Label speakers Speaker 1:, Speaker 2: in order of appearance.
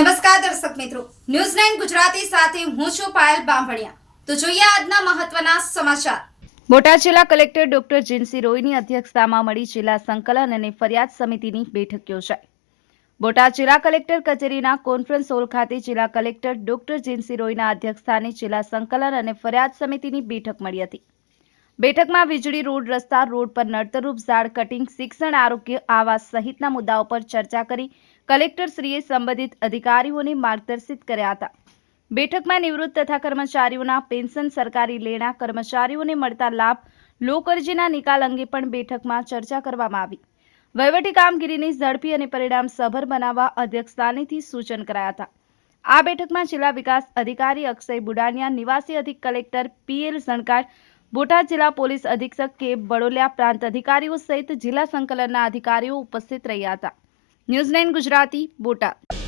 Speaker 1: નમસ્કાર દર્શક મિત્રો. ન્યૂઝ નાઇન ગુજરાતી સાથે હું છું પાયલ બામભણિયા. તો જોઈએ આજના મહત્વના સમાચાર.
Speaker 2: બોટાદ જિલ્લા કલેક્ટર ડોક્ટર જીનસી રોયની અધ્યક્ષતામાં મળી જિલ્લા સંકલન અને ફરિયાદ સમિતિની બેઠક યોજાઈ. બોટાદ જિલ્લા કલેક્ટર કચેરીના કોન્ફરન્સ હોલ ખાતે જિલ્લા કલેક્ટર ડોક્ટર જીનસી રોયના અધ્યક્ષસ્થાને જિલ્લા સંકલન અને ફરિયાદ સમિતિની બેઠક મળી હતી. બેઠકમાં વીજળી રોડ રસ્તા, રોડ પર નડતરરૂપ ઝાડ કટિંગ, શિક્ષણ, આરોગ્ય, આવાસ સહિતના મુદ્દાઓ પર ચર્ચા કરી કલેક્ટરશ્રીએ સંબંધિત અધિકારીઓને માર્ગદર્શિત કર્યા હતા. બેઠકમાં નિવૃત્ત તથા કર્મચારીઓના પેન્શન સરકારી લેણા કર્મચારીઓને મળતા લાભ લોકરજીના નિકાલ અંગે પણ બેઠકમાં ચર્ચા કરવામાં આવી. વહીવટી કામગીરીને ઝડપી અને પરિણામસભર બનાવવા અધ્યક્ષસ્થાનેથી સૂચન કરાયા હતા. આ બેઠકમાં જિલ્લા વિકાસ અધિકારી અક્ષય બુડાનિયા, નિવાસી અધિક કલેક્ટર પીએલ ઝણકાર બોટાદ જિલ્લા પોલીસ અધિક્ષક કે બડોલિયા પ્રાંત અધિકારીઓ સહિત જિલ્લા સંકલનના અધિકારીઓ ઉપસ્થિત રહ્યા હતા. ન્યૂઝ ગુજરાતી, બોટાદ.